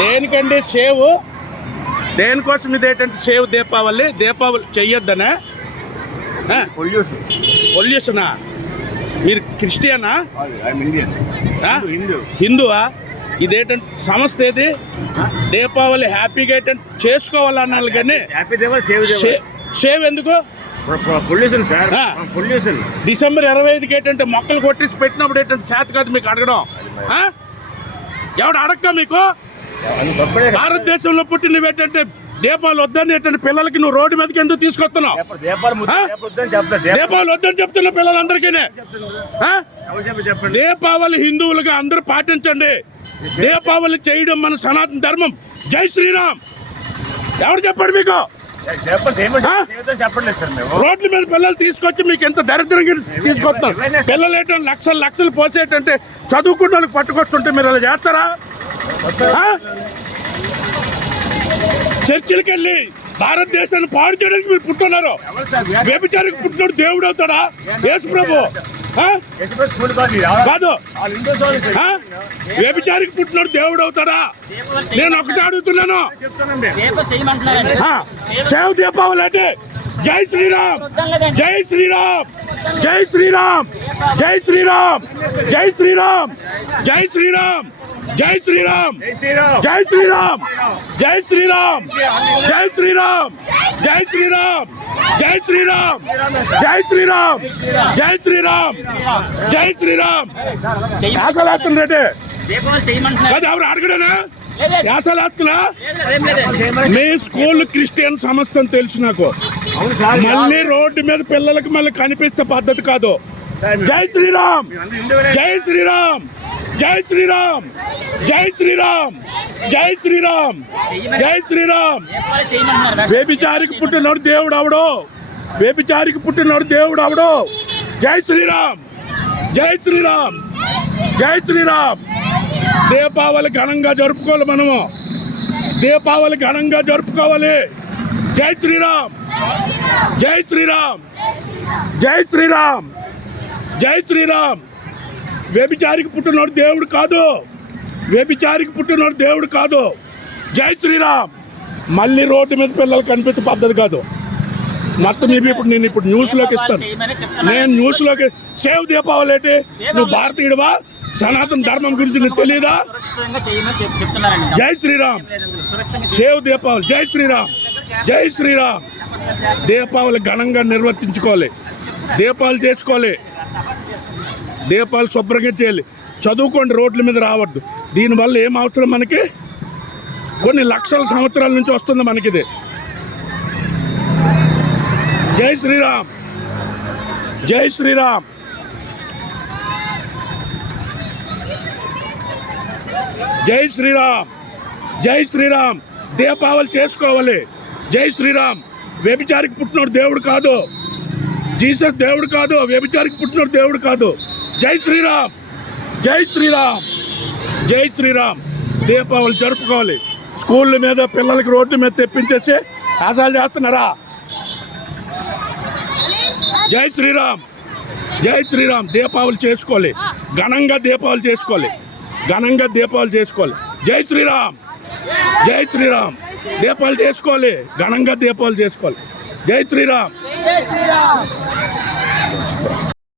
దేనికండి సేవ్? దేనికోసం ఇదేంటంటే సేవ్ దీపావళి చెయ్యొద్దనా? పొల్యూషనా? మీరు క్రిస్టియనా హిందువా? ఇదేంటంటే సంస్థ ఏది? దీపావళి హ్యాపీగా ఏంటంటే చేసుకోవాలన్నారు కానీ సేవ్ ఎందుకు? Pollution sir, pollution. డిసెంబర్ 25కి ఏంటంటే మొక్కలు కొట్టేసి పెట్టినప్పుడు ఏంటంటే చేత కాదు మీకు అడగడం. ఎవడు అడక్క మీకు? భారతదేశంలో పుట్టినవి ఏంటంటే దీపావళి వద్దని ఏంటంటే పిల్లలకి నువ్వు రోడ్డు మీదకి ఎందుకు తీసుకొస్తున్నావు? దీపావళి వద్దని చెప్తున్నా పిల్లలందరికీ. దీపావళి హిందువులుగా అందరూ పాటించండి. దీపావళి చేయడం మన సనాతన ధర్మం. జై శ్రీరామ్. ఎవరు చెప్పండి మీకు? రోడ్ల మీద పిల్లలు తీసుకొచ్చి మీకు ఎంత దరిద్రంగా తీసుకొస్తారు. పిల్లలు ఏంటంటే లక్షలు పోసేటంటే చదువుకున్న వాళ్ళకి పట్టుకొస్తుంటే మీరు అలా చేస్తారా? చర్చిలకి వెళ్ళి భారతదేశాన్ని పాడు చేయడానికి మీరు పుట్టున్నారు. వ్యభిచారికి పుట్టినోడు దేవుడు అవుతాడా? యేసు ప్రభు కాదు. వ్యభిచారికి పుట్టినోడు దేవుడు అవుతాడా? నేను ఒకటి అడుగుతున్నాను. సేవ్ దీపావళి అంటే జై శ్రీరామ్, జై శ్రీరామ్, జై శ్రీరామ్, జై శ్రీరామ్, జై శ్రీరామ్, జై శ్రీరామ్, జై శ్రీరామ్, జై శ్రీరామ్, జై శ్రీరామ్, జై శ్రీరామ్, జై శ్రీరామ్, జై శ్రీరామ్, జై శ్రీరామ్, జై శ్రీరామ్, జై శ్రీరామ్. యాసలాస్తుందంటే అది ఎవరు అడగడనా? యాసలాస్తున్నా? మీ స్కూల్ క్రిస్టియన్ సంస్థ అని తెలుసు నాకు. మళ్ళీ రోడ్డు మీద పిల్లలకు మళ్ళీ కనిపిస్తే పద్ధతి కాదు. జై శ్రీరామ్, జై శ్రీరామ్, జై శ్రీరామ్, జై శ్రీరామ్, జై శ్రీరామ్, జై శ్రీరామ్. వ్యభిచారికి పుట్టినోడు దేవుడు అవడు. వ్యభిచారికి పుట్టినోడు దేవుడు అవడు. జై శ్రీరామ్, జై శ్రీరామ్, జై శ్రీరామ్. దీపావళి ఘనంగా జరుపుకోవాలి. మనము దీపావళి ఘనంగా జరుపుకోవాలి. జై శ్రీరామ్, జై శ్రీరామ్, జై శ్రీరామ్, జై శ్రీరామ్. వ్యభిచారికి పుట్టినోడు దేవుడు కాదు. వ్యభిచారికి పుట్టినోడు దేవుడు కాదు. జై శ్రీరామ్. మళ్ళీ రోడ్డు మీద పిల్లలు కనిపించే పద్ధతి కాదు. మొత్తం నేను ఇప్పుడు న్యూస్లోకి ఇస్తాను. నేను న్యూస్లోకి సేవ్ దీపావళి ఏంటి? నువ్వు భారతీయుడువా? సనాతన ధర్మం గురించి నీకు తెలియదా? జై శ్రీరామ్. సేవ్ దీపావళి. జై శ్రీరామ్, జై శ్రీరామ్. దీపావళి ఘనంగా నిర్వర్తించుకోవాలి. దీపాలు చేసుకోవాలి. దీపాలు శుభ్రంగా చేయాలి. చదువుకోండి, రోడ్ల మీద రావద్దు. దీనివల్ల ఏం అవసరం మనకి? కొన్ని లక్షల సంవత్సరాల నుంచి వస్తుంది మనకిది. జై శ్రీరామ్, జై శ్రీరామ్. జై శ్రీరామ్, జై శ్రీరామ్. దీపావళి చేసుకోవాలి. జై శ్రీరామ్. వ్యభిచారికి పుట్టినోడు దేవుడు కాదు. జీసస్ దేవుడు కాదు. వ్యభిచారికి పుట్టినోడు దేవుడు కాదు. జై శ్రీరామ్, జై శ్రీరామ్, జై శ్రీరామ్. దీపావళి జరుపుకోవాలి. స్కూళ్ళ మీద పిల్లలకి రోడ్డు మీద తెప్పించేసి ఆశాలు చేస్తున్నారా? జై శ్రీరామ్, జై శ్రీరామ్. దీపావళి చేసుకోవాలి. ఘనంగా దీపావళి చేసుకోవాలి. ఘనంగా దీపావళి చేసుకోవాలి. జై శ్రీరామ్, జై శ్రీరామ్. దీపావళి చేసుకోవాలి. ఘనంగా దీపావళి చేసుకోవాలి. జై శ్రీరామ్.